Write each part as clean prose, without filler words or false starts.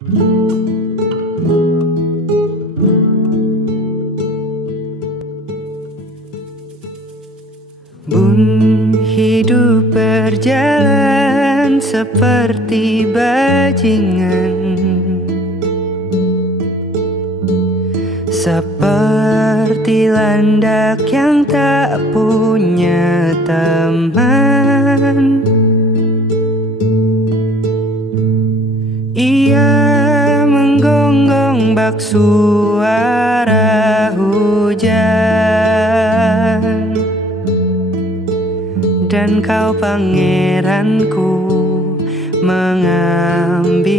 Bun, hidup berjalan seperti bajingan, seperti landak yang tak punya teman. Ia menggonggong bak suara hujan, dan kau pangeranku mengambil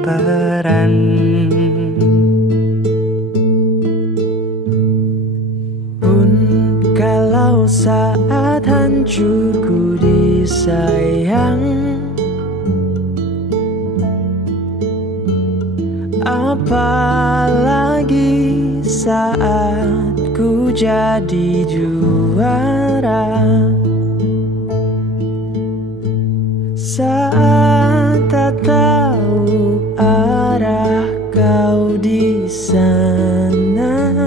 peran. Pun kalau saat hancurku disayang, apalagi saat ku jadi juara, saat tak tahu arah kau di sana,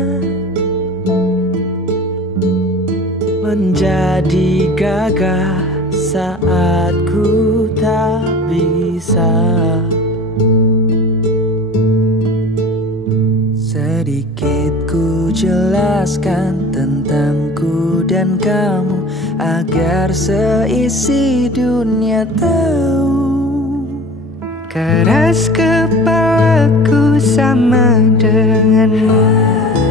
menjadi gagah saat ku tak bisa. Sedikit ku jelaskan tentangku dan kamu, agar seisi dunia tahu. Keras kepalaku sama denganmu,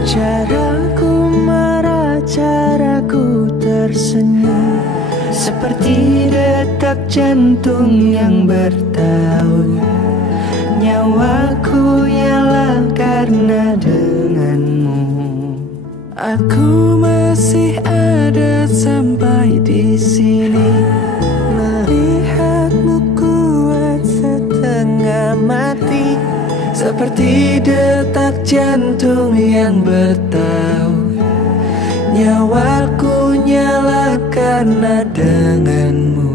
Caraku marah, caraku tersenyum, seperti detak jantung yang bertaut. Nyawaku nyala karena denganmu. aku masih ada sampai di sini. Melihatmu kuat setengah mati, Seperti detak jantung yang bertaut. Nyawaku nyala karena denganmu.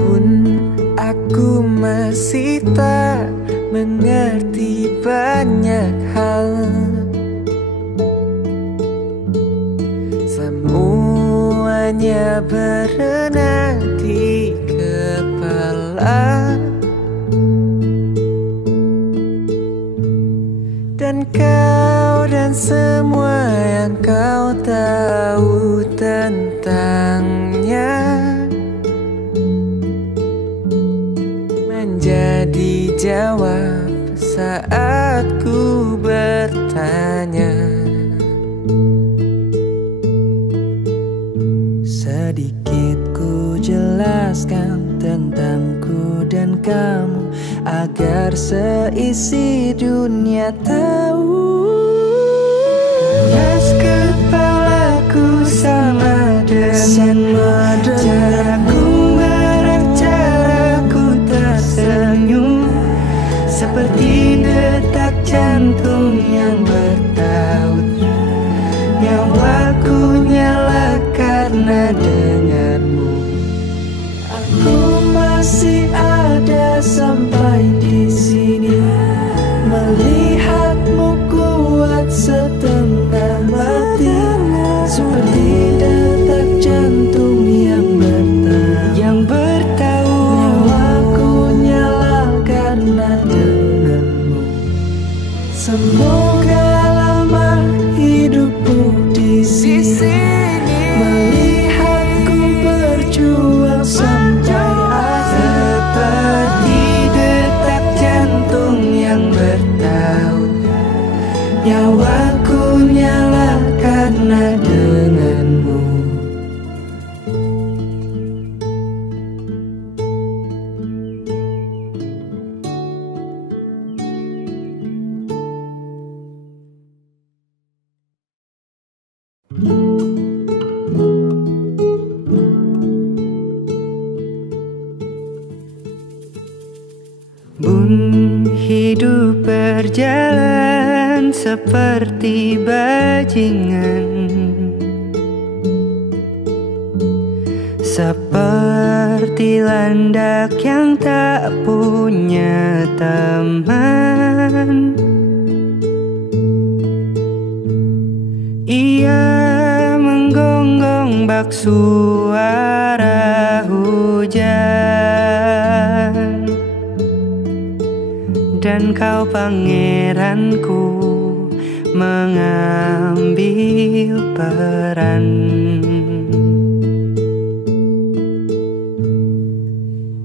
pun aku masih tak mengerti banyak hal. Semuanya berenang di kepala, dan kau dan semua yang kau tahu tentangnya menjadi jawab saat ku bertanya. Sedikit ku jelaskan tentangku dan kamu, agar seisi dunia tahu. Keras kepalaku sama denganmu, caraku marah, caraku tersenyum, seperti detak jantung yang bertaut. Nyawaku nyala karena denganmu. Aku masih ada sampai di sini. Melihatmu kuat setengah mati, seperti detak jantung yang bertaut. Nyawaku nyala karena denganmu. Semoga lama hidupmu di sini, melihatku berjuang sampai akhir. Seperti detak jantung yang bertaut. Nyawaku nyala karena denganmu. Bun, hidup berjalan seperti bajingan, seperti landak yang tak punya teman. Ia menggonggong bak suara hujan, dan kau pangeranku mengambil peran.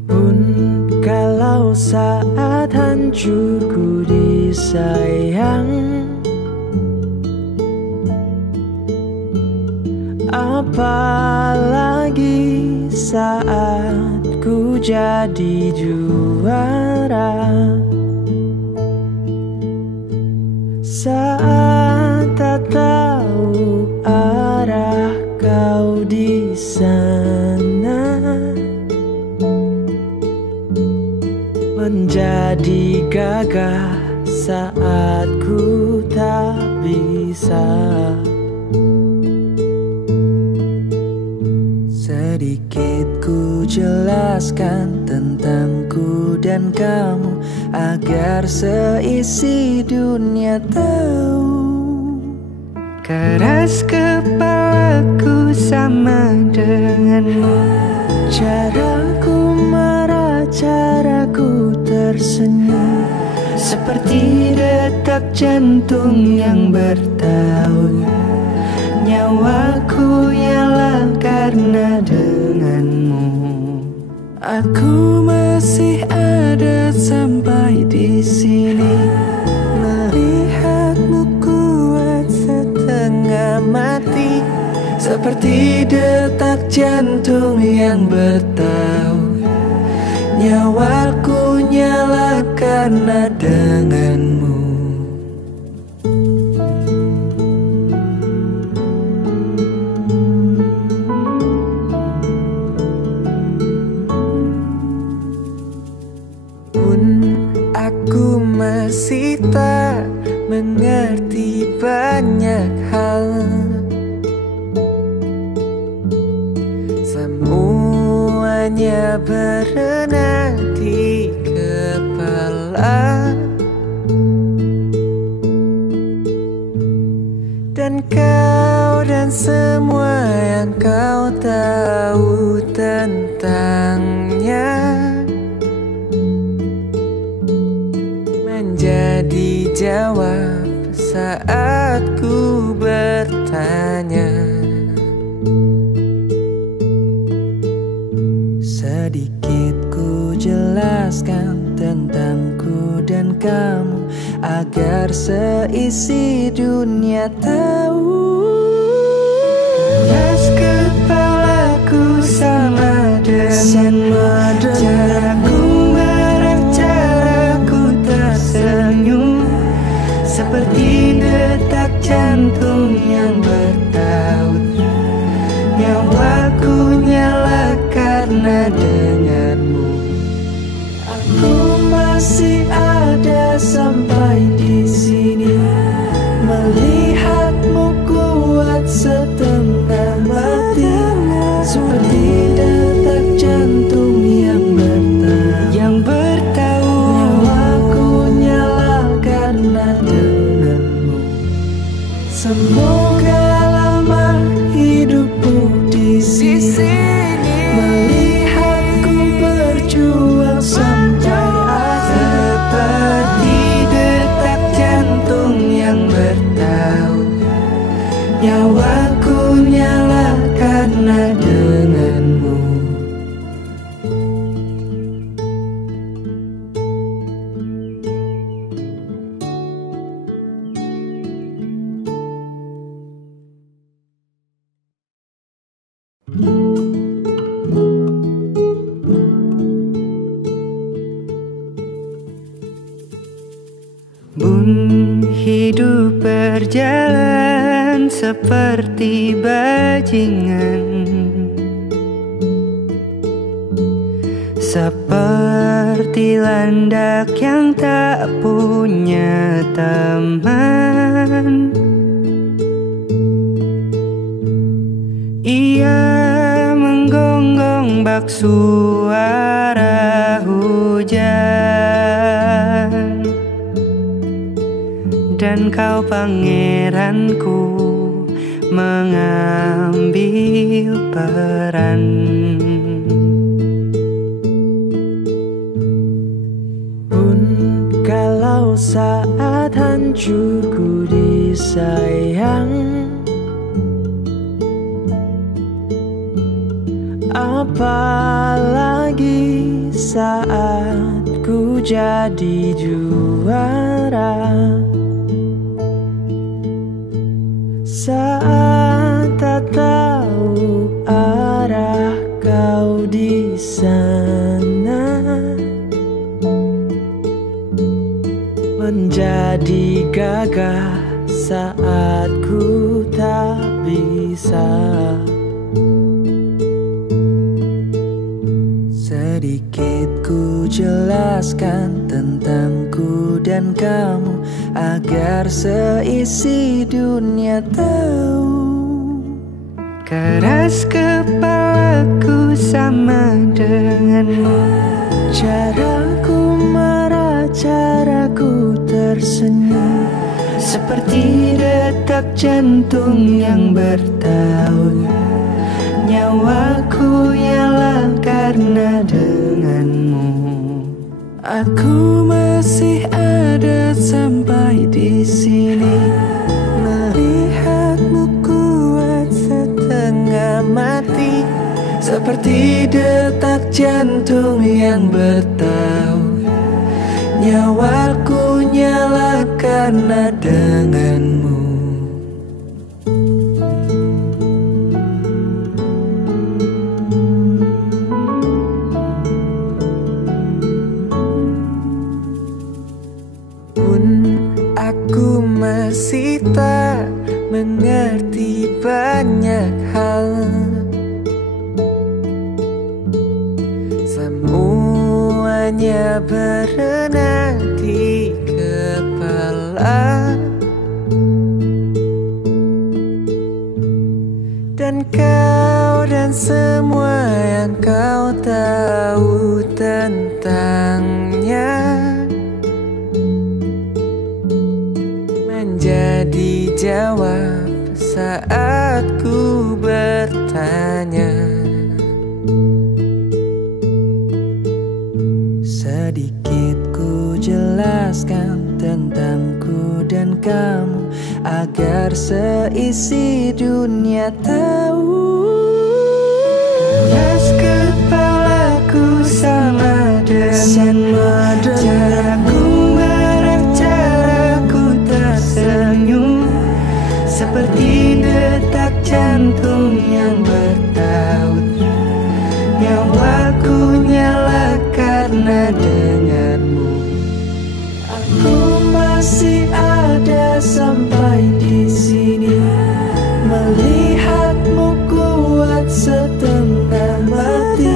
Pun kalau saat hancurku disayang, apalagi saat ku jadi juara, saat tak tahu arah kau di sana, menjadi gagah saat ku tak bisa. Sedikit ku jelaskan tentangku dan kamu, agar seisi dunia tahu. Keras kepalaku sama denganmu, Caraku marah, caraku tersenyum, seperti detak jantung yang bertaut. Nyawaku nyala karena denganmu. aku masih ada sampai di sini. Melihatmu kuat setengah mati, seperti detak jantung yang bertaut. Nyawaku nyala karena denganmu. Aku masih tak mengerti banyak hal, semuanya berenang di kepala, dan kau dan semua yang kau tahu tentangnya menjadi jawab saat ku bertanya. Sedikit ku jelaskan tentangku dan kamu, agar seisi dunia tahu. Keras kepalaku sama denganmu, caraku marah, caraku tersenyum, seperti detak jantung yang bertaut. Nyawaku nyala karena denganmu. Aku masih ada sampai di sini. Melihatmu kuat setengah mati, seperti detak jantung yang bertaut. Nyawaku nyala karena denganmu. Semoga lama hidupmu di sini, melihatku berjuang sampai akhir. Seperti detak jantung yang bertaut. Nyawaku nyala karena denganmu. Bun, hidup berjalan seperti bajingan, seperti landak yang tak punya teman. bak suara hujan, dan kau pangeranku mengambil peran. Pun kalau saat hancurku disayang, apalagi saat ku jadi juara, saat tak tahu arah kau di sana, menjadi gagah saat ku tak bisa. Sedikit ku jelaskan tentangku dan kamu, agar seisi dunia tahu. Keras kepalaku sama denganmu, Caraku marah, caraku tersenyum, seperti detak jantung yang bertaut. Nyawaku nyala karena denganmu. aku masih ada sampai di sini. Melihatmu kuat setengah mati, seperti detak jantung yang bertaut. Nyawaku nyala karena denganmu. Aku masih tak mengerti banyak hal, semuanya berenang di kepala, dan kau dan semua yang kau tahu tentangnya menjadi jawab saat ku bertanya. Sedikit ku jelaskan tentangku dan kamu, agar seisi dunia tahu. Keras kepalaku sama denganmu, caraku marah, caraku tersenyum, seperti detak jantung yang bertaut. Nyawaku nyala karena denganmu. Aku masih ada sampai di sini. Melihatmu kuat setengah mati,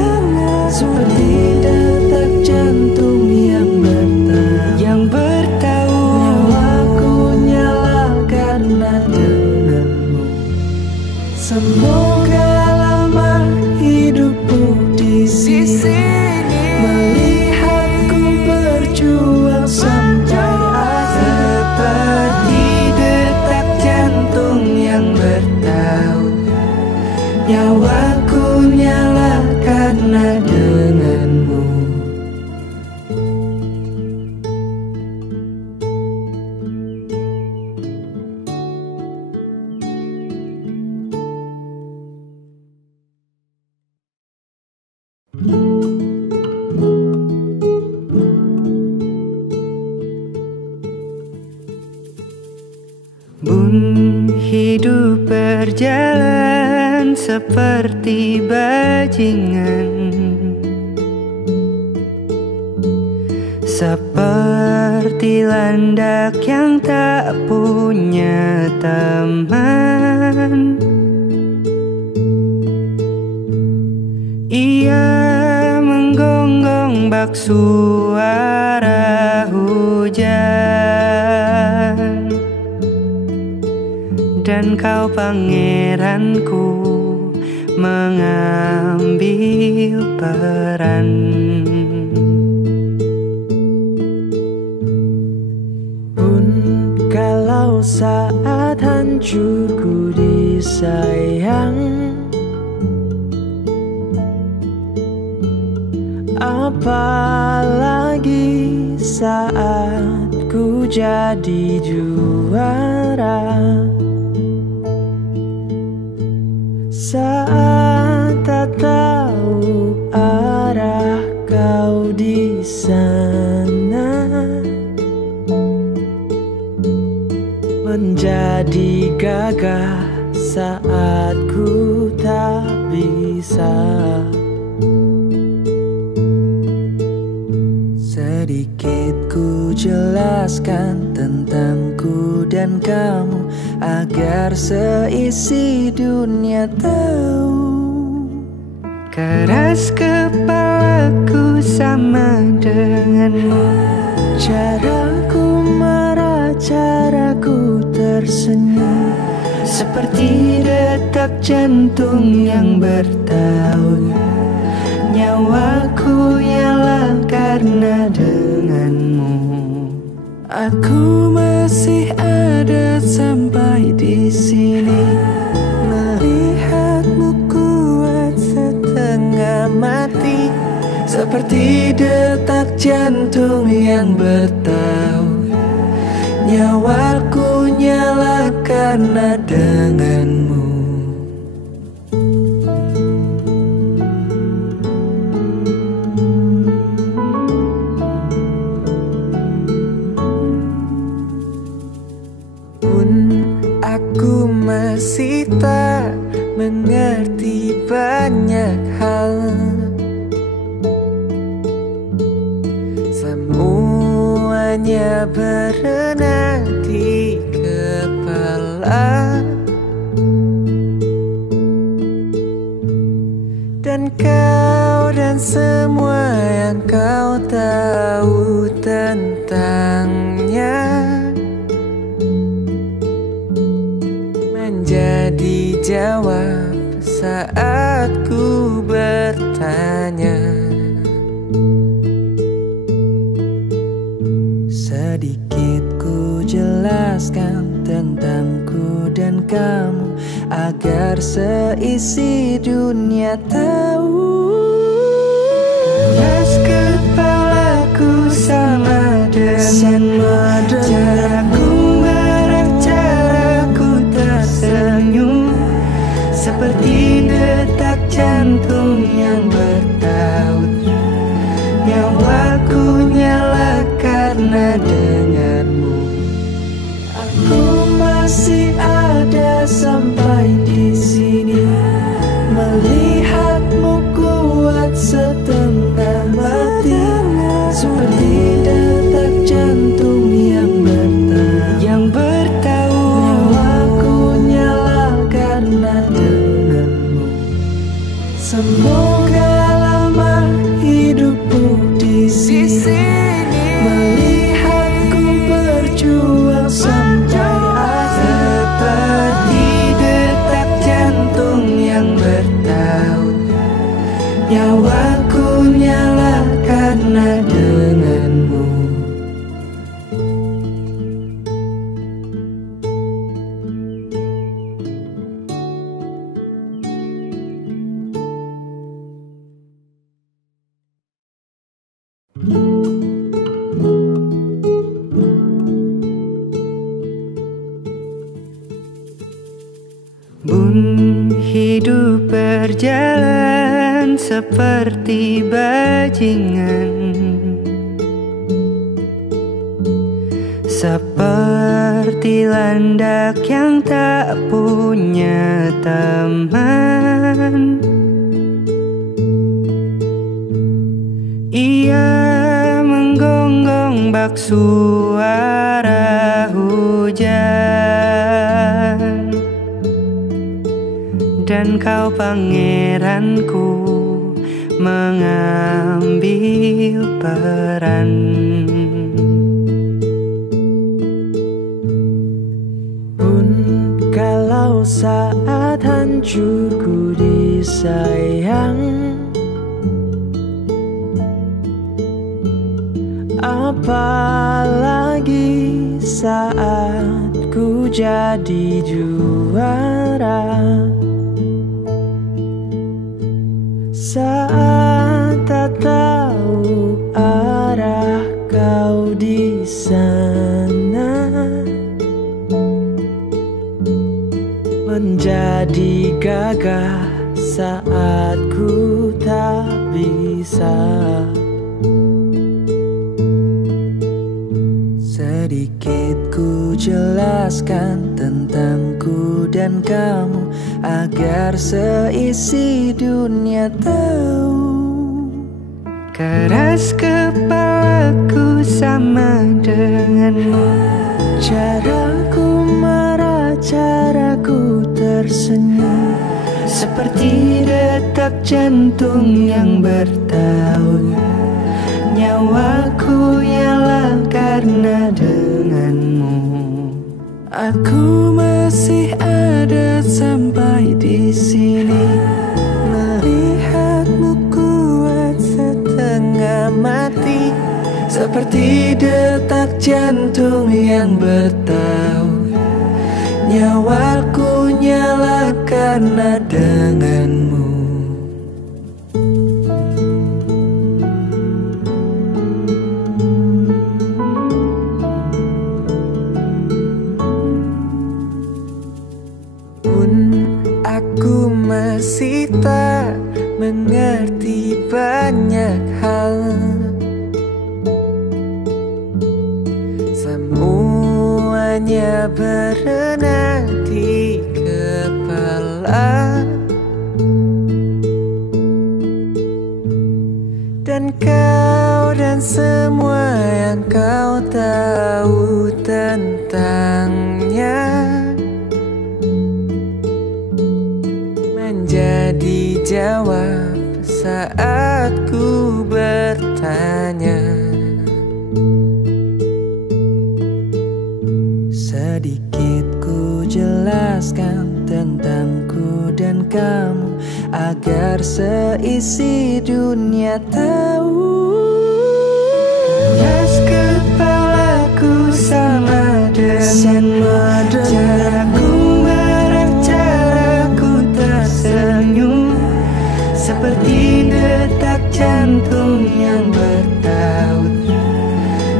seperti detak jantung yang bertaut. Nyawaku nyala karena denganmu. Semoga lama hidupku di sini, melihatku berjuang sampai akhir. Seperti detak jantung yang bertaut. Nyawaku nyala karena denganmu. Bun, hidup berjalan seperti bajingan, seperti landak yang tak punya teman. Ia menggonggong bak suara hujan, dan kau pangeranku mengambil peran. Pun kalau saat hancurku disayang, apalagi saat ku jadi juara, saat tak tahu arah kau di sana, menjadi gagah saat ku tak bisa. Sedikit ku jelaskan tentangku dan kamu, agar seisi dunia tahu. Keras kepalaku sama denganmu, Caraku marah, caraku tersenyum, seperti detak jantung yang bertaut. Nyawaku nyala karena denganmu. aku masih ada sampai di sini. Melihatmu kuat setengah mati, Seperti detak jantung yang bertaut. Nyawaku nyala karena denganmu. pun aku masih tak mengerti banyak hal. Semuanya berenang di kepala, dan kau dan semua yang kau tahu tentangnya menjadi jawab saat ku bertanya. Sedikit ku jelaskan tentangku dan kamu, agar seisi dunia tahu. Keras kepalaku sama denganmu, caraku marah, caraku tersenyum, seperti detak jantung yang bertaut. Nyawaku nyala karena denganmu. Aku masih ada sampai di sini. Melihatmu kuat setengah mati, seperti detak jantung yang bertaut. Nyawaku nyala karena denganmu. Semoga lama hidupku di sini, melihatku berjuang sampai akhir. Seperti detak jantung yang bertaut. Nyawaku nyala karena denganmu. Bun, hidup berjalan seperti bajingan, seperti landak yang tak punya teman. Ia menggonggong bak suara hujan, dan kau pangeranku mengambil peran. Pun kalau saat hancurku disayang, disayang, apalagi saat ku jadi juara. Saat tak tahu arah kau di sana, menjadi gagah saat ku tak bisa. Sedikit ku jelaskan tentangku dan kamu, agar seisi dunia tahu. Keras kepalaku sama denganmu, Caraku marah, caraku tersenyum, seperti detak jantung yang bertaut. Nyawaku nyala karena denganmu. aku masih ada sampai di sini. Melihatmu kuat setengah mati, seperti detak jantung yang bertaut. Nyawaku nyala karena denganmu. Aku masih tak mengerti banyak hal, semuanya berenang di kepala. Dan kau dan semua yang kau tahu tentangnya menjadi jawab saat ku bertanya. Sedikit ku jelaskan tentangku dan kamu, agar seisi dunia tahu. Keras kepalaku sama denganmu, caraku marah, caraku tersenyum, seperti detak jantung yang bertaut.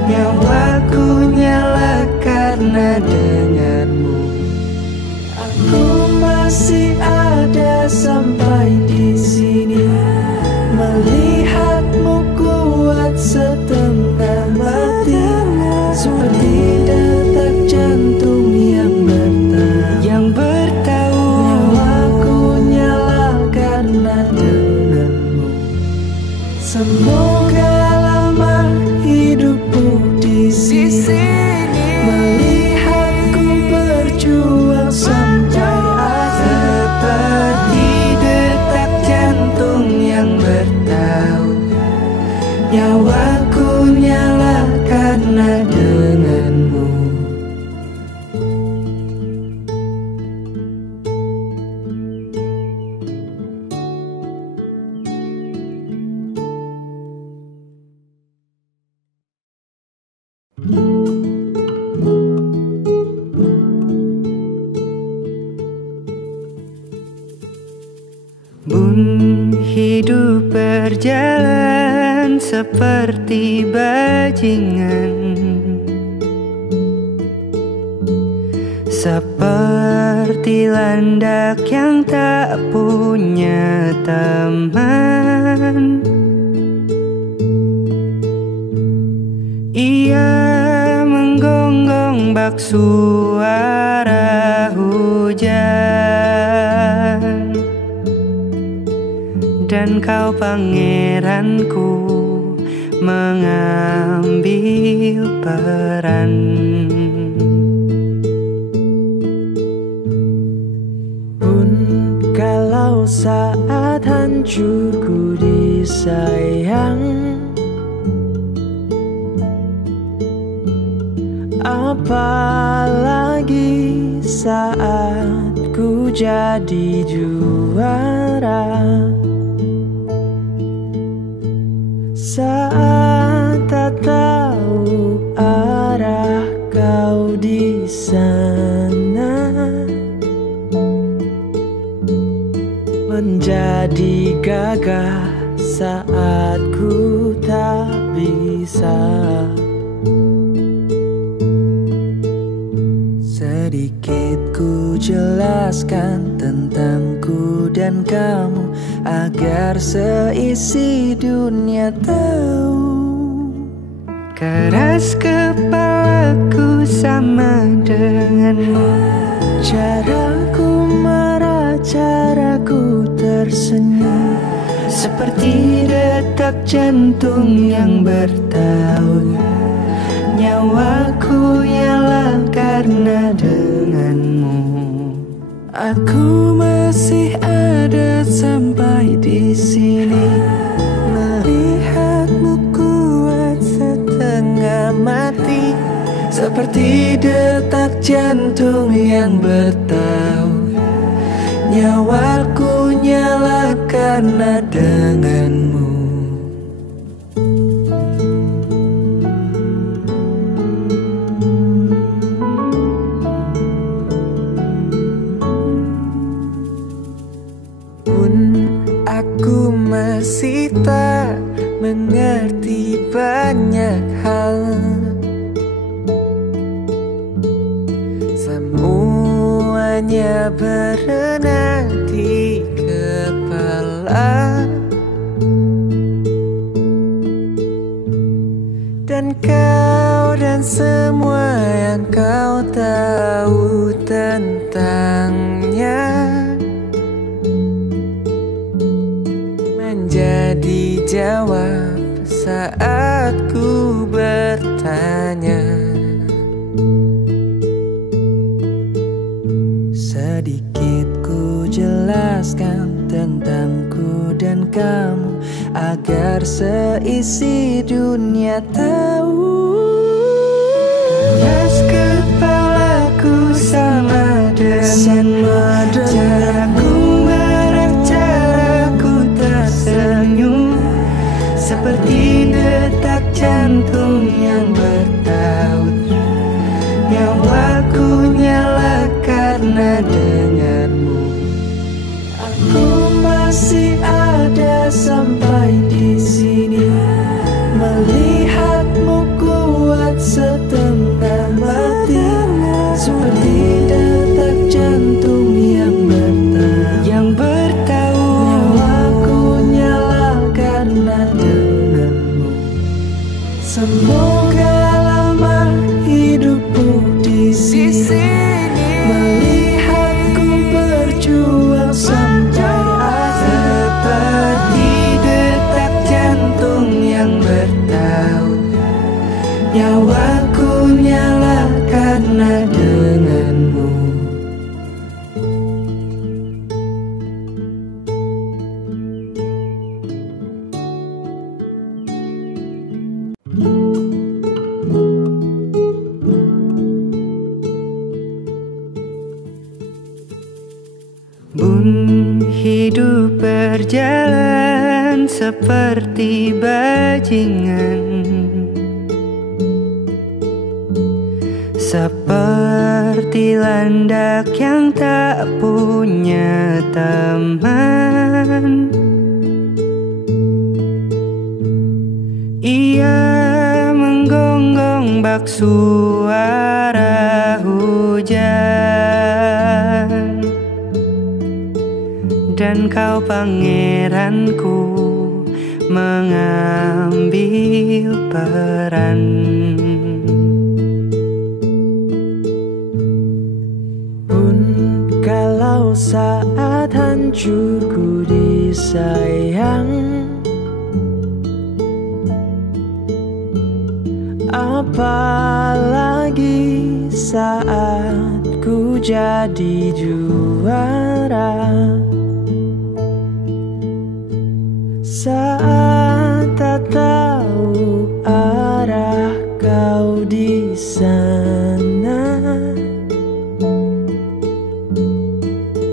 Nyawaku nyala karena denganmu. Aku masih ada sampai di sini. Melihatmu kuat setengah mati, seperti detak jantung yang bertaut. Nyawaku nyala karena denganmu. Semoga lama hidupmu di sini, melihatku berjuang sampai akhir. Seperti detak jantung yang bertaut. Nyawaku nyala karena denganmu. Bun, hidup berjalan seperti bajingan, seperti landak yang tak punya teman. Ia menggonggong bak suara hujan, dan kau pangeranku mengambil peran. Pun kalau saat hancurku disayang, apalagi saat ku jadi juara. Saat tak tahu arah kau di sana, menjadi gagah saat ku tak bisa. Sedikit ku jelaskan tentangku dan kamu, agar seisi dunia tahu. Keras kepalaku sama denganmu, Caraku marah, caraku tersenyum, seperti detak jantung yang bertaut. Nyawaku nyala karena denganmu. aku masih ada sampai di sini. Melihatmu kuat setengah mati, seperti detak jantung yang bertaut. Nyawaku nyala karena denganmu. Aku masih tak mengerti banyak hal, semuanya berenang di kepala. Dan kau dan semua yang kau tahu tentangnya menjadi jawab saat ku bertanya. Sedikit ku jelaskan tentangku dan kamu, agar seisi dunia tahu. Keras kepalaku sama denganmu, caraku marah, caraku tersenyum, seperti detak jantung yang bertaut. Nyawaku nyala karena denganmu. Aku masih ada sampai di sini. Melihatmu kuat setengah mati, seperti detak jantung yang bertaut. Nyawaku nyala karena denganmu. Semoga lama hidupmu di sini, melihatku berjuang sampai akhir. Seperti detak jantung yang bertaut. Nyawaku nyala karena denganmu. Bun, hidup berjalan seperti bajingan, seperti landak yang tak punya teman. Ia menggonggong bak suara hujan, dan kau pangeranku mengambil peran. Pun kalau saat hancurku disayang, apalagi saat ku jadi juara. Saat tak tahu arah kau di sana,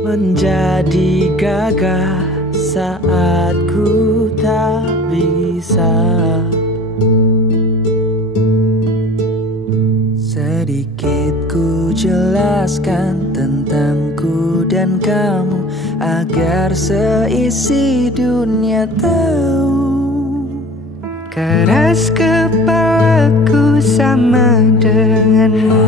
menjadi gagah saat ku tak bisa. Sedikit ku jelaskan tentangku dan kamu agar seisi dunia tahu. Keras kepalaku sama denganmu,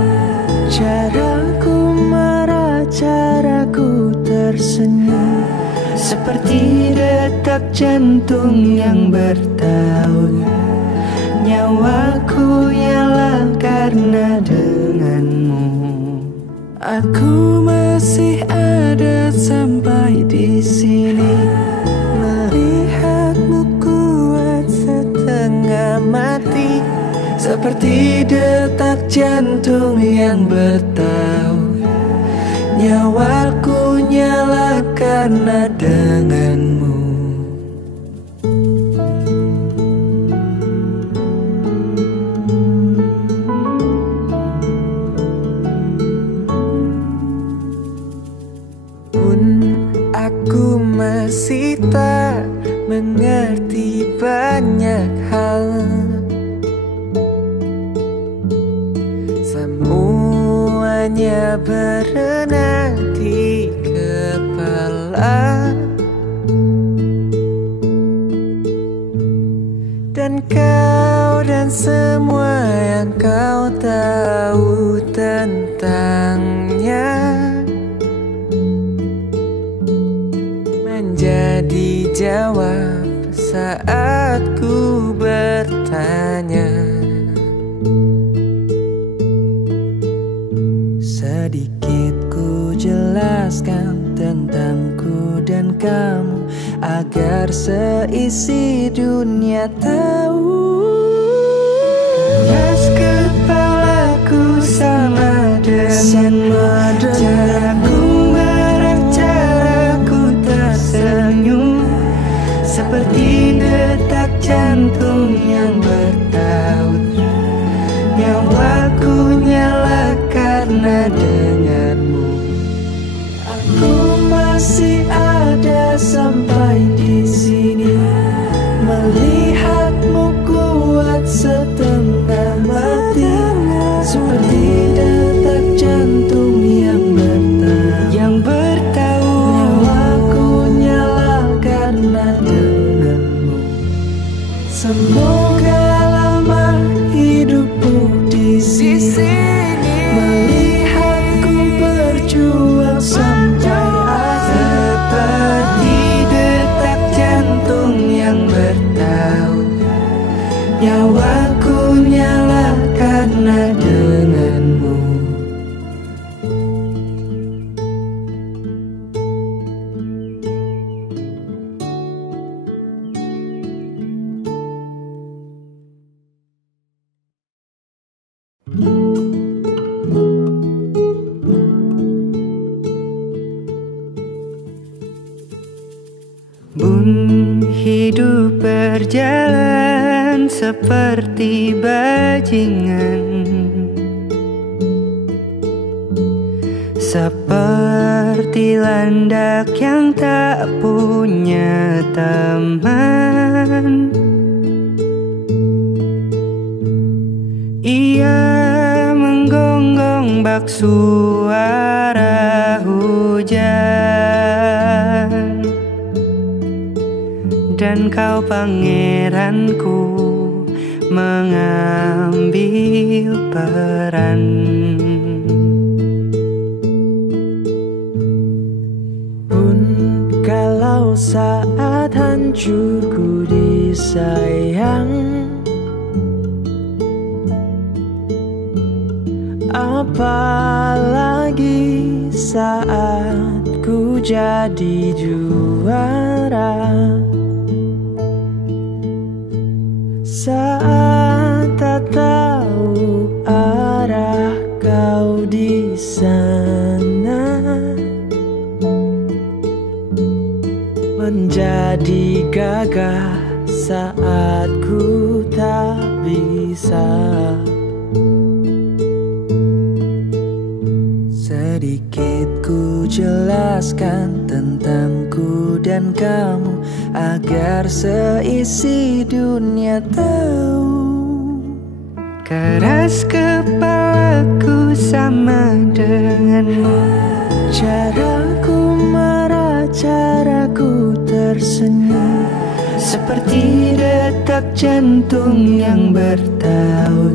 caraku marah, caraku tersenyum, seperti detak jantung yang bertaut. Nyawaku nyala karena denganmu. Aku masih ada sampai di sini, melihatmu kuat setengah mati, seperti detak jantung yang bertaut. Nyawaku nyala karena denganmu. Aku masih tak mengerti banyak hal, semuanya berenang di kepala. Dan kau dan semua yang kau tahu tentangnya menjadi jawab saat ku bertanya. Sedikit ku jelaskan tentangku dan kamu agar seisi dunia tahu. Keras kepalaku sama denganmu, caraku marah, caraku tersenyum, seperti detak jantung yang bertaut. Nyawaku nyala karena denganmu. Aku masih ada sampai di sini, melihatmu kuat setengah mati, seperti detak jantung yang bertaut. Nyawaku nyala karena denganmu. Semoga lama hidupmu di sini, melihatku berjuang sampai akhir. Seperti detak jantung yang bertaut. Nyawaku nyala karena denganmu. Bun, hidup berjalan seperti bajingan, seperti landak yang tak punya teman. Ia menggonggong bak suara hujan, dan kau pangeranku mengambil peran. Pun kalau saat hancurku disayang, apalagi saat ku jadi juara. Saat tak tahu arah kau di sana, menjadi gagah saat ku tak bisa. Sedikit ku jelaskan tentangku dan kamu agar seisi dunia tahu. Keras kepalaku sama denganmu, caraku marah, caraku tersenyum, seperti detak jantung yang bertaut.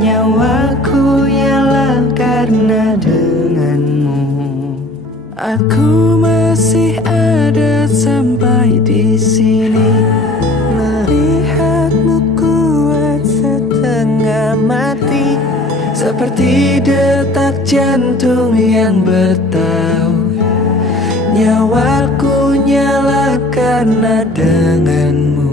Nyawaku nyala karena denganmu. Aku masih ada sampai di sini, melihatmu kuat setengah mati, seperti detak jantung yang bertaut. Nyawaku nyala karena denganmu.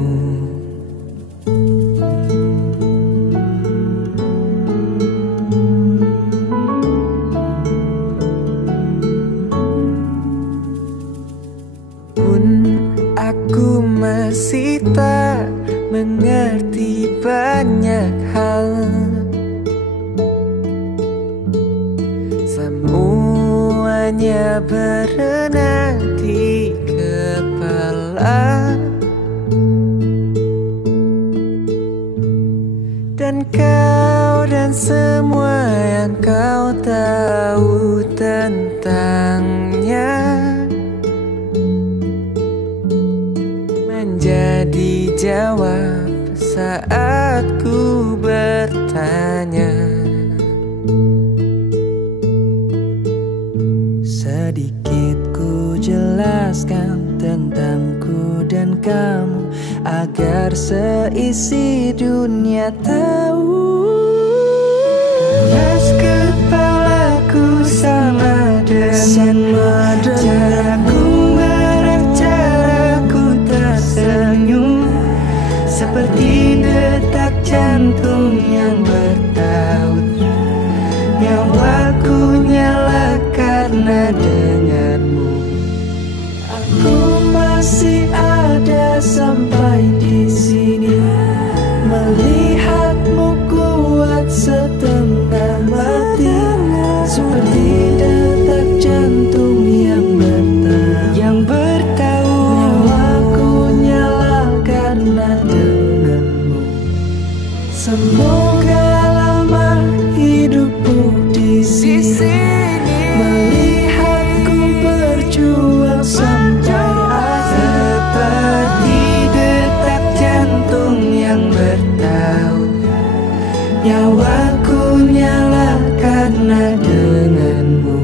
Aku masih tak mengerti banyak hal, semuanya berenang di kepala. Dan kau dan semua yang kau tahu tentangnya menjadi jawab saat ku bertanya. Sedikit ku jelaskan tentangku dan kamu agar seisi dunia tahu. Keras kepalaku sama denganmu, caraku marah, caraku tersenyum, seperti detak jantung yang bertaut. Nyawaku nyala karena denganmu. Aku masih ada sampai di sini, melihatmu kuat setengah mati, seperti detak jantung yang bertaut. Nyawaku nyala karena denganmu. Semoga lama hidupmu di sini, melihatku berjuang sampai akhir. Seperti detak jantung yang bertaut. Nyawaku nyala karena denganmu.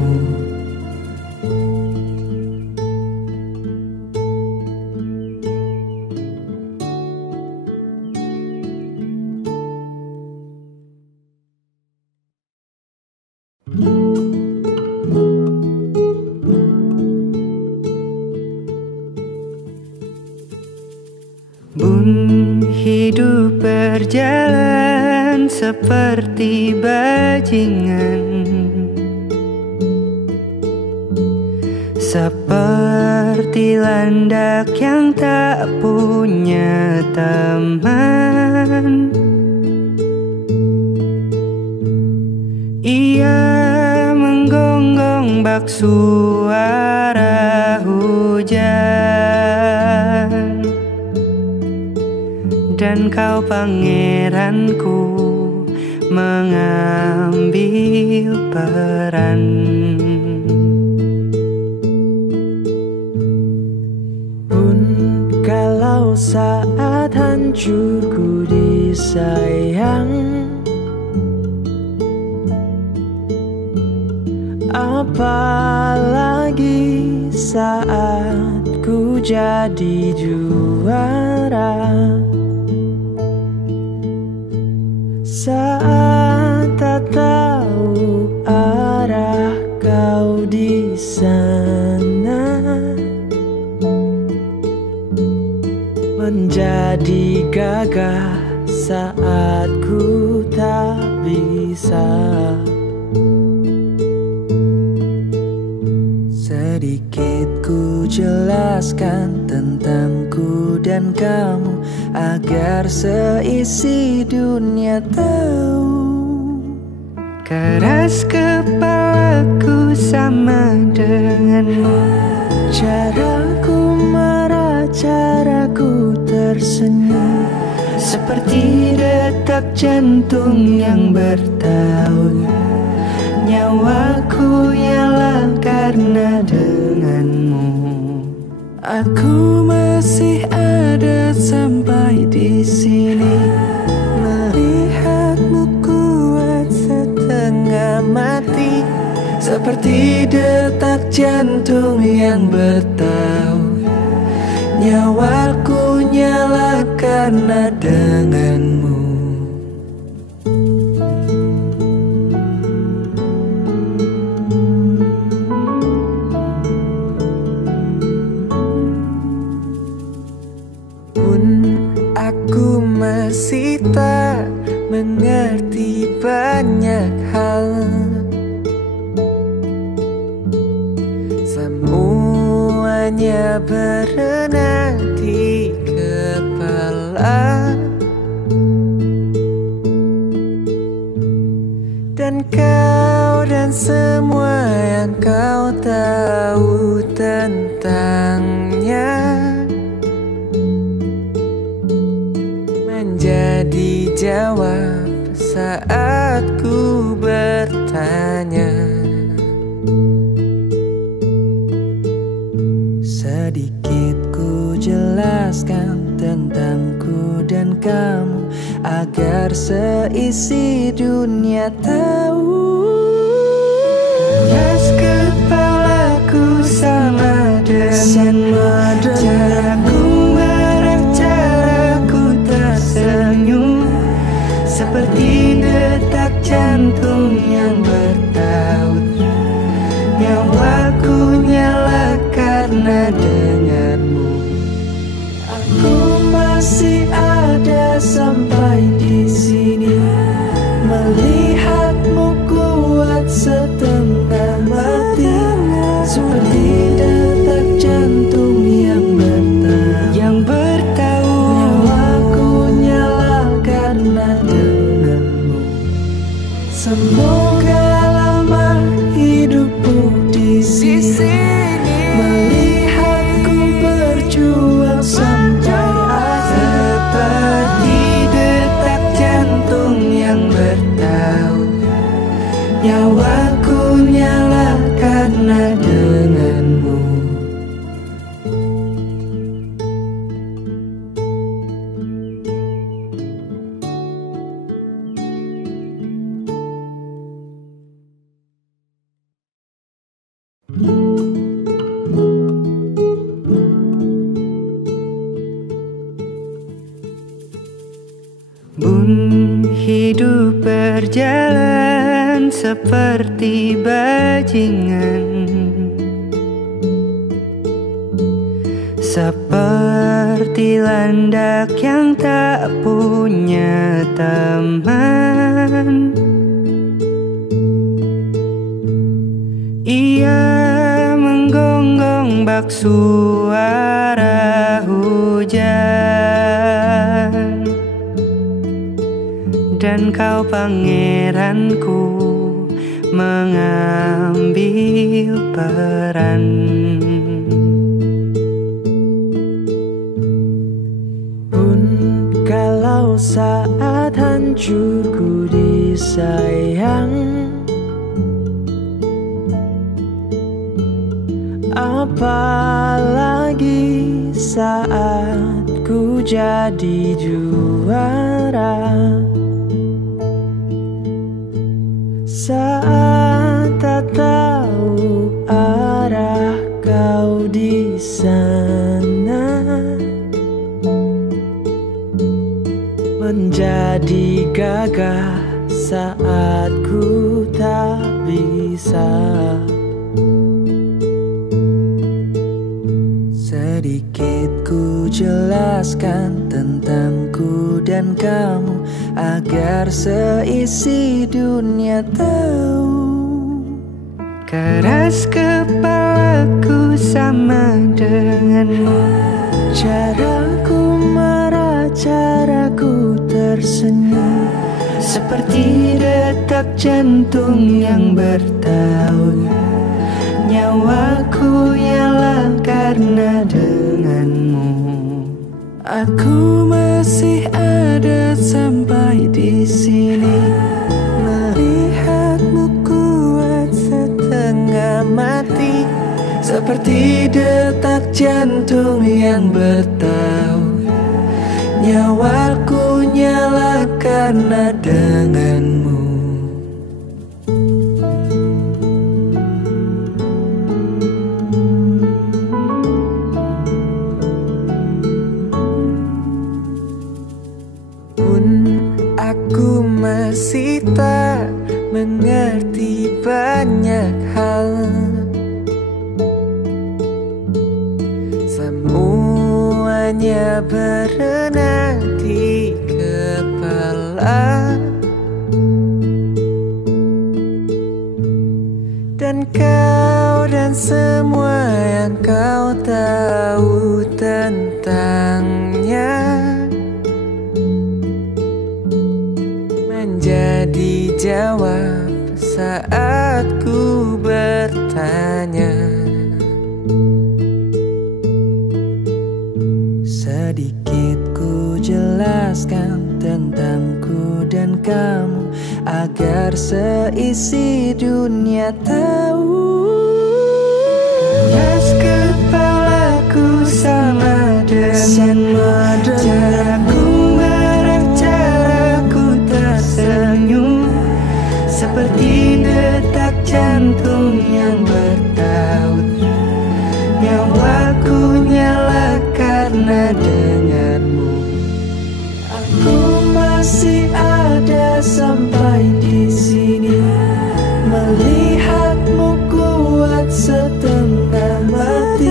Bun, hidup berjalan seperti bajingan, seperti landak yang tak punya teman. Ia menggonggong bak suara hujan, dan kau pangeranku mengambil peran. Pun kalau saat hancurku disayang, apalagi saat ku jadi juara. Saat tak tahu arah kau di sana, menjadi gagah saat ku tak bisa. Sedikit ku jelaskan tentangku dan kamu agar seisi dunia tahu. Keras kepalaku sama denganmu. Caraku marah, caraku tersenyum, seperti detak jantung yang bertaut. Nyawaku nyala karena denganmu. Aku masih ada sampai di sini, melihatmu kuat setengah mati, seperti detak jantung yang bertaut. Nyawaku nyala karena denganmu. Aku masih tak mengerti banyak hal, semuanya berenang di kepala. Dan kau dan semua yang kau tahu tentangnya menjadi jawab saat ku bertanya. Sedikit ku jelaskan tentangku dan kamu, agar seisi dunia tahu. Keras kepalaku sama denganmu. Caraku marah, caraku tersenyum, seperti detak jantung yang bertaut. Nyawaku nyala karena denganmu. Aku masih ada sampai di sini, melihatmu kuat setengah mati, seperti detak jantung yang bertaut. Nyawaku nyala karena denganmu. Semoga lama hidupmu di sini, melihatku berjuang sampai akhir. Seperti detak jantung yang bertaut. Nyawaku nyala karena denganmu. Bun, hidup berjalan seperti bajingan, seperti landak yang tak punya teman. Ia menggonggong bak suara hujan, dan kau pangeranku mengambil peran. Pun kalau saat hancurku disayang, apalagi saat ku jadi juara. Saat tak tahu arah kau di sana, menjadi gagah saat ku tak bisa. Sedikit ku jelaskan tentangku dan kamu, agar seisi dunia tahu. Keras kepalaku sama denganmu. Caraku marah, caraku tersenyum, seperti detak jantung yang bertaut. Nyawaku nyala karena denganmu. Aku masih ada sampai di sini, melihatmu kuat setengah mati, seperti detak jantung yang bertaut. Nyawaku nyala karena denganmu. Aku masih tak mengerti banyak hal. Semuanya berenang di kepala, dan kau dan semua yang kau tahu tentangnya menjadi jawab saat ku bertanya. Sedikit ku jelaskan tentangku dan kamu, agar seisi dunia tahu. Keras kepalaku sama dengan caraku marah, caraku tersenyum, seperti detak jantung yang bertaut. Nyawaku nyala karena denganmu. Aku masih ada sampai di sini, melihatmu kuat setengah mati,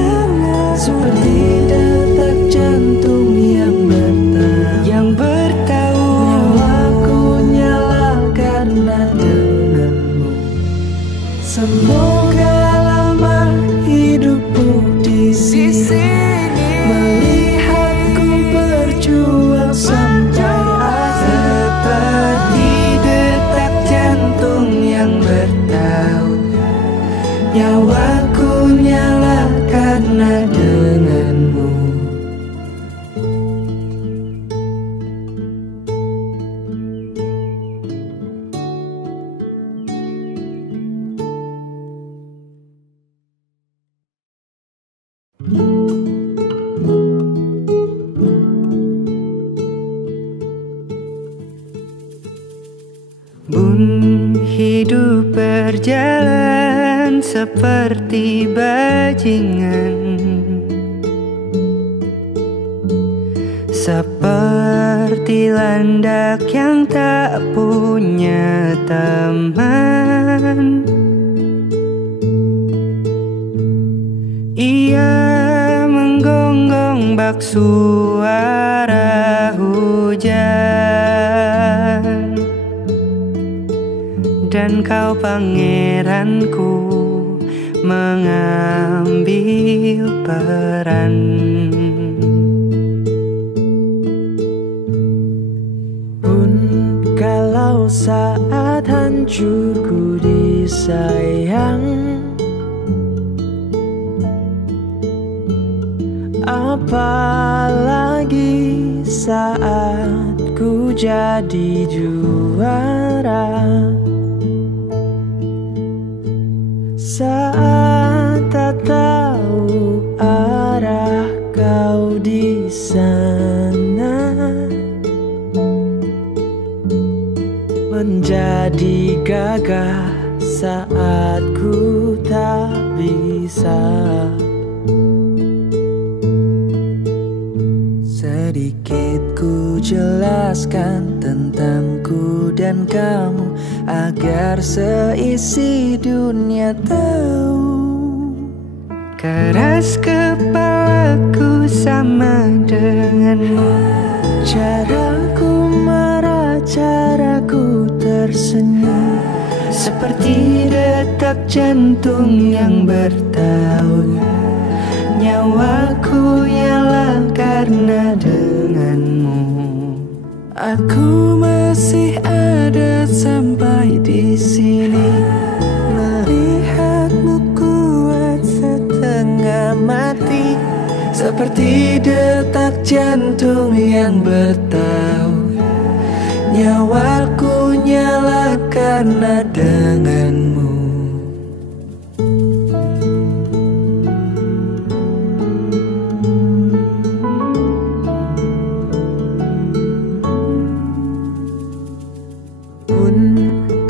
seperti detak jantung yang bertaut. Nyawaku nyala karena denganmu. Semoga lama hidupmu di sini, melihatku berjuang sampai akhir. Seperti detak jantung yang bertaut. Nyawaku nyala karena denganmu. Bun, hidup berjalan seperti bajingan, seperti landak yang tak punya teman. Ia menggonggong bak suara hujan, dan kau pangeranku mengambil peran. Pun kalau saat hancurku disayang, apalagi saat ku jadi juara. Saat tak tahu arah kau di sana, menjadi gagah saat ku tak bisa. Sedikit ku jelaskan tentangku dan kamu, agar seisi dunia tahu. Keras kepalaku sama denganmu, Caraku marah, caraku tersenyum, seperti detak jantung yang bertaut. Nyawaku nyala karena denganmu. aku masih ada ada sampai di sini. Melihatmu kuat setengah mati, seperti detak jantung yang bertaut. Nyawaku nyala karena denganmu. Pun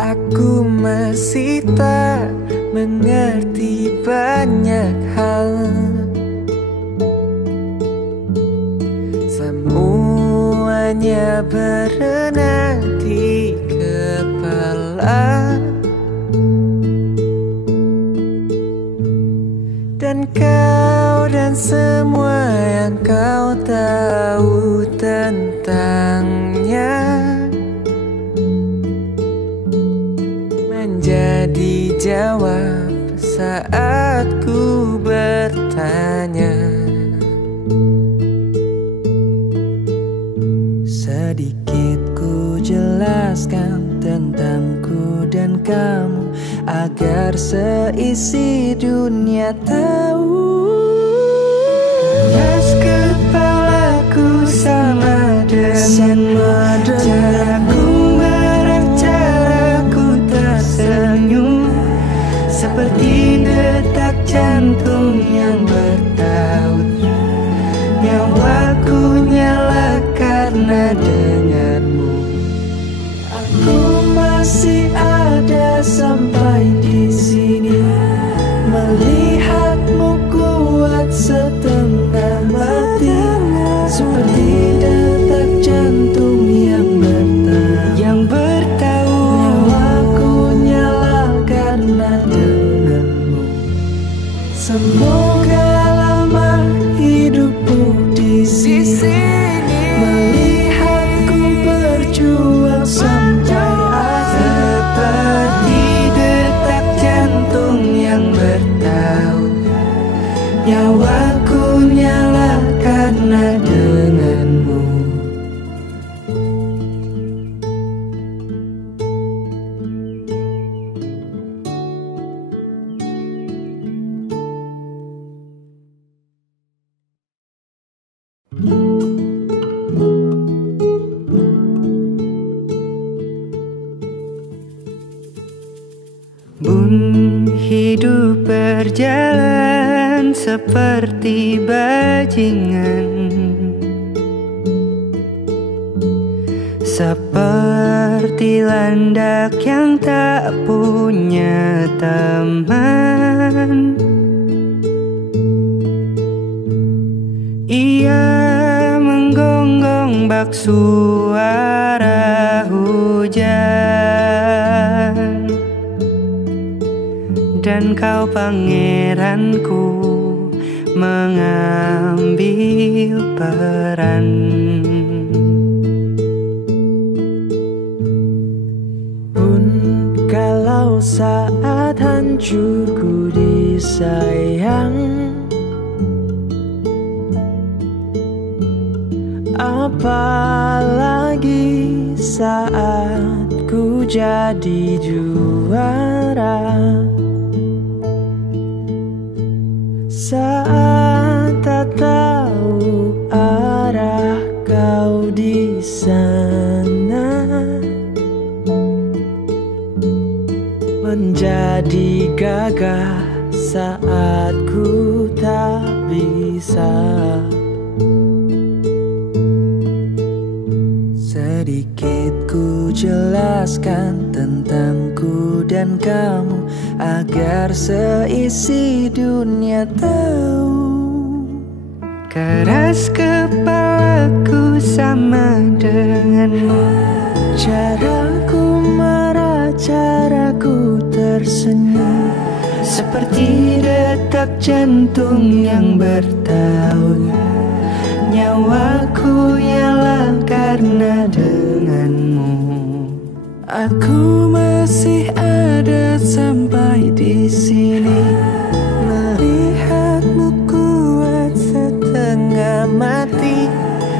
aku masih tak mengerti banyak hal, semuanya berenang di kepala. Dan kau dan semua yang kau tahu tentangnya menjadi jawab saat ku bertanya. Sedikit ku jelaskan tentangku dan kamu, agar seisi dunia tahu. Keras kepalaku sama dengan caraku marah, caraku tersenyum, seperti detak jantung yang bertaut. Nyawaku nyala karena denganmu. Aku masih ada sampai di sini. Melihatmu kuat setengah mati, seperti detak jantung yang bertaut. Nyawaku nyala karena denganmu. Semoga lama hidupmu di sini, melihatku berjuang sampai akhir. Seperti detak jantung yang bertaut. Nyawaku nyala karena denganmu. Bun, hidup berjalan seperti bajingan, seperti landak yang tak punya teman. Ia menggonggong bak suara hujan, dan kau pangeranku mengambil peran. Pun kalau saat hancurku disayang, apalagi saat ku jadi juara. Saat tak tahu arah kau di sana, menjadi gagah saat ku tak bisa. Sedikit ku jelaskan tentangku dan kamu, agar seisi dunia tahu. Keras kepalaku sama denganmu. Caraku marah, caraku tersenyum, Seperti detak jantung yang bertaut. Nyawaku nyala karena denganmu. Aku masih ada sampai di sini. Melihatmu kuat setengah mati,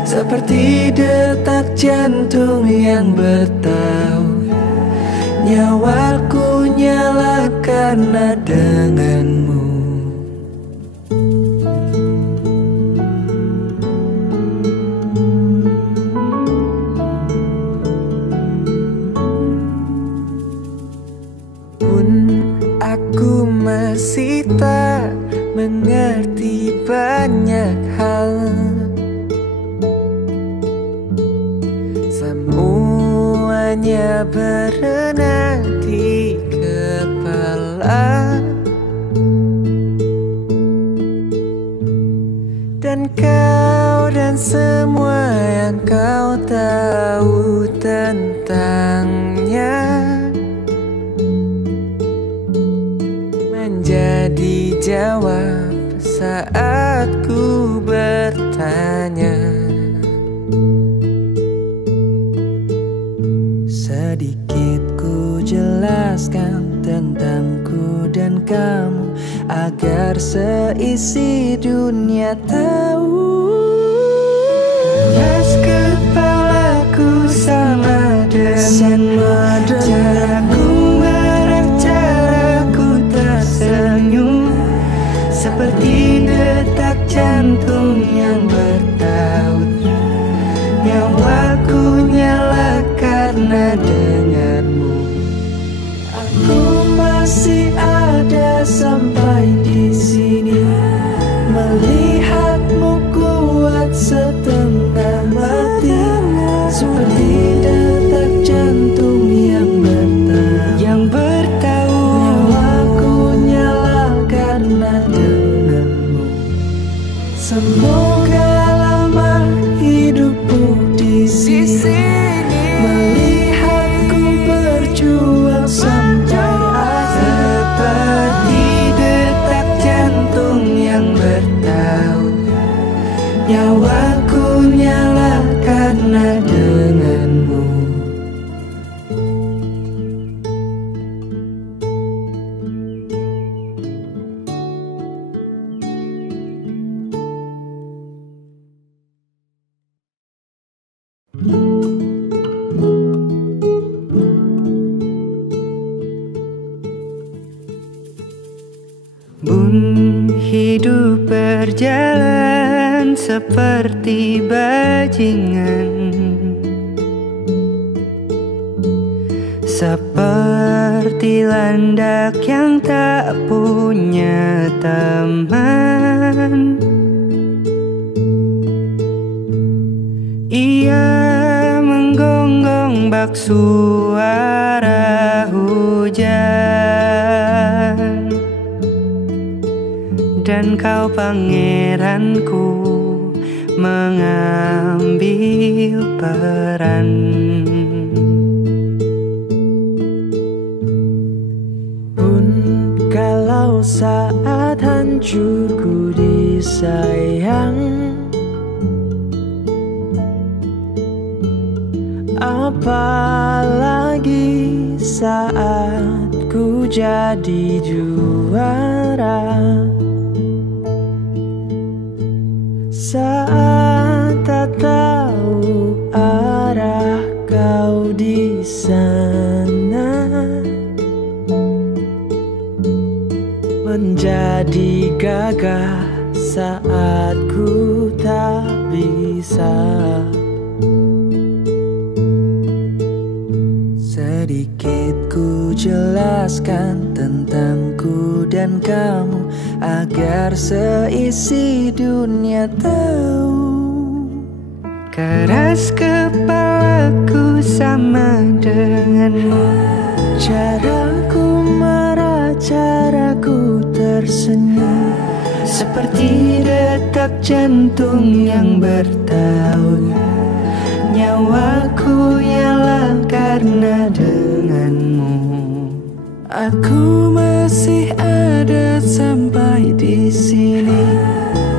Seperti detak jantung yang bertaut. karena denganmu. Pun aku masih tak mengerti banyak hal, semuanya berenang di kepala. Dan kau dan semua yang kau tahu tentangnya menjadi jawab saat ku bertanya. Sedikit ku jelaskan tentangku dan kamu agar seisi dunia tahu. Keras kepalaku sama denganmu, caraku marah, caraku tersenyum, seperti detak jantung yang bertaut. Nyawaku nyala karena denganmu. Aku masih ada sampai di sini, melihatmu kuat setengah mati, seperti detak jantung yang bertaut. Nyawaku nyala karena denganmu. Semoga lama hidupmu di sini, melihatku berjuang sampai akhir. Seperti detak jantung yang bertaut. Nyawaku nyala karena denganmu. Bun, hidup berjalan seperti bajingan, seperti landak yang tak punya teman. Ia menggonggong bak suara hujan, dan kau pangeranku mengambil peran. Pun kalau saat hancurku disayang, apalagi saat ku jadi juara. Saat tak tahu arah kau di sana, menjadi gagah saat ku tak bisa. Sedikit ku jelaskan tentangku dan kamu agar seisi dunia tahu. Keras kepalaku sama denganmu, Caraku marah, caraku tersenyum, seperti detak jantung yang bertaut. Nyawaku nyala karena denganmu. aku masih ada sampai di sini,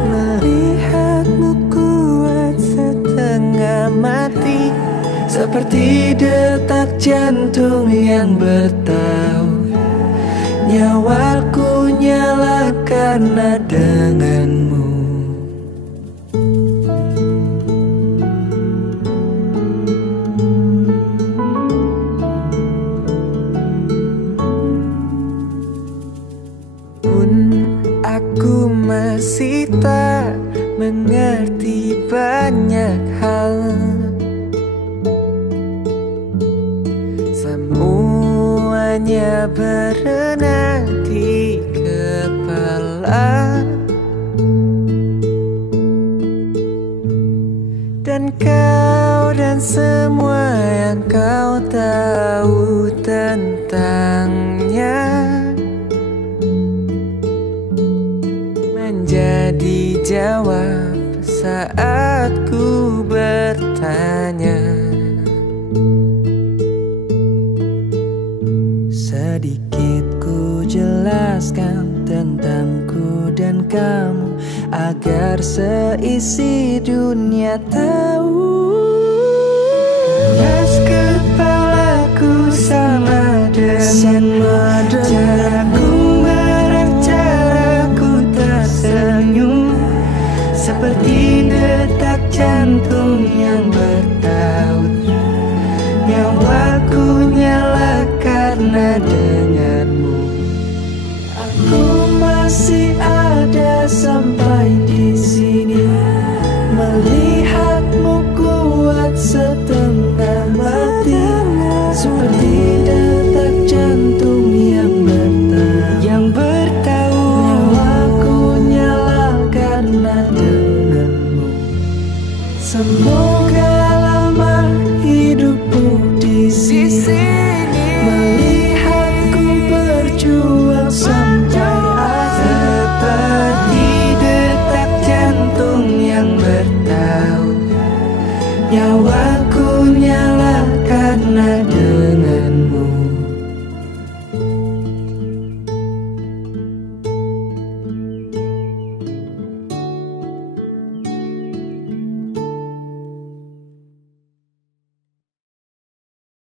melihatmu kuat setengah mati, Seperti detak jantung yang bertaut. Nyawaku nyala karena denganmu. masih tak mengerti banyak hal. Semuanya berenang di kepala, dan kau dan semua yang kau tahu tentangnya menjadi jawab saat ku bertanya. Sedikit ku jelaskan tentangku dan kamu, agar seisi dunia tahu. Keras kepalaku sama dengan caraku marah, caraku tersenyum, seperti detak jantung